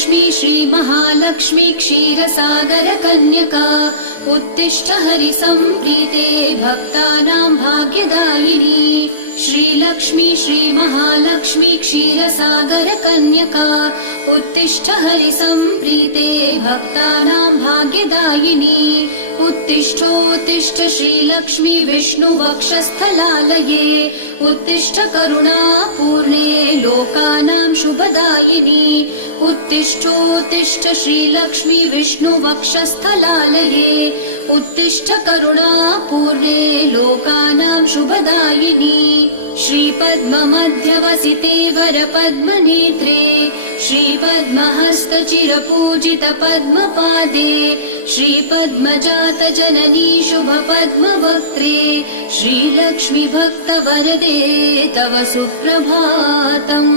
श्रीलक्ष्मी श्रीमहालक्ष्मी क्षीरसागरकन्यका उत्तिष्ठ हरिसम्प्रीते भक्तानां भाग्यदायिनी। श्रीलक्ष्मी श्रीमहालक्ष्मी क्षीरसागरकन्यका उत्तिष्ठ हरिसम्प्रीते भक्तानां भाग्यदायिनी। उत्तिष्ठोत्तिष्ठ श्रीलक्ष्मी विष्णुवक्षस्थलालये उत्तिष्ठ करुणापूर्णे लोकानां शुभदायिनी। उत्तिष्ठोत्तिष्ठ श्रीलक्ष्मी विष्णुवक्षस्थलालये उत्तिष्ठ करुणापूर्णे लोकानां शुभदायिनी। श्रीपद्ममध्यवसिते वरपद्मनेत्रे श्रीपद्महस्तचिरपूजितपद्मपादे श्रीपद्मजातजननी शुभपद्मवक्त्रे श्रीलक्ष्मी भक्तवरदे तव सुप्रभातम्।